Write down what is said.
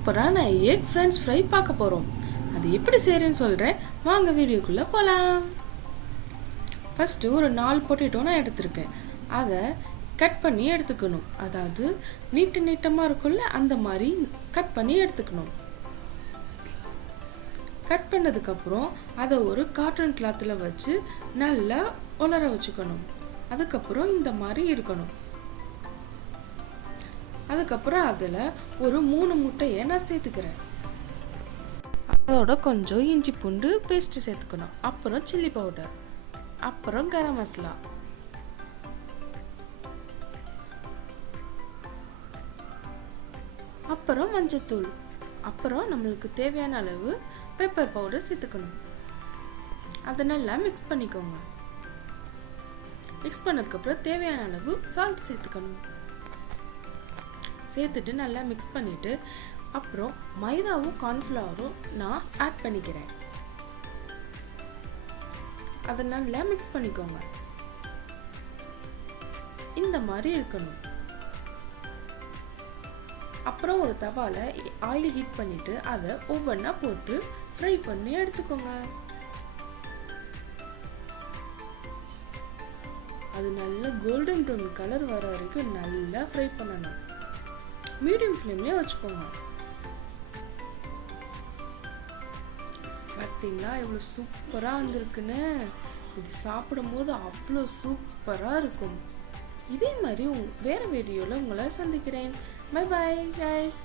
சூப்பரான egg French fry பார்க்க போகிறோம். அது எப்படி செய்கிறேன்னு சொல்கிறேன், வாங்க வீடியோக்குள்ளே போகலாம். ஃபஸ்ட்டு ஒரு 4 பொட்டேட்டோ நான் எடுத்திருக்கேன். அதை கட் பண்ணி எடுத்துக்கணும். அதாவது நீட்டமாக இருக்கும்ல, அந்த மாதிரி கட் பண்ணி எடுத்துக்கணும். கட் பண்ணதுக்கப்புறம் அதை ஒரு காட்டன் கிளாத்தில் வச்சு நல்லா உலர வச்சுக்கணும். அதுக்கப்புறம் இந்த மாதிரி இருக்கணும். அதுக்கப்புறம் அதில் ஒரு 3 முட்டையை நான் சேர்த்துக்கிறேன். அதோட கொஞ்சம் இஞ்சி பூண்டு பேஸ்ட்டு சேர்த்துக்கணும். அப்புறம் சில்லி பவுடர், அப்புறம் கரம் மசாலா, அப்புறம் மஞ்சத்தூள், அப்புறம் நம்மளுக்கு தேவையான அளவு பெப்பர் பவுடர் சேர்த்துக்கணும். அதை நல்லா மிக்ஸ் பண்ணிக்கோங்க. மிக்ஸ் பண்ணதுக்கப்புறம் தேவையான அளவு சால்ட் சேர்த்துக்கணும். சேர்த்துட்டு நல்லா மிக்ஸ் பண்ணிவிட்டு அப்புறம் மைதாவும் கார்ன்ஃப்ளவரும் நான் ஆட் பண்ணிக்கிறேன். அதை நல்லா மிக்ஸ் பண்ணிக்கோங்க. இந்த மாதிரி இருக்கணும். அப்புறம் ஒரு தவால ஆயில் ஹீட் பண்ணிட்டு அதை ஒவ்வொன்றா போட்டு ஃப்ரை பண்ணி எடுத்துக்கோங்க. அது நல்ல கோல்டன் ப்ரௌன் கலர் வர வரைக்கும் நல்லா ஃப்ரை பண்ணணும். மீடியம் ஃப்ளேம்லேயே வச்சுக்கோங்க. பார்த்தீங்களா எவ்வளோ சூப்பராக வந்திருக்குன்னு. இது சாப்பிடும் போது அவ்வளோ சூப்பராக இருக்கும். இதே மாதிரி வேறு வீடியோவில் உங்களை சந்திக்கிறேன். Bye bye guys.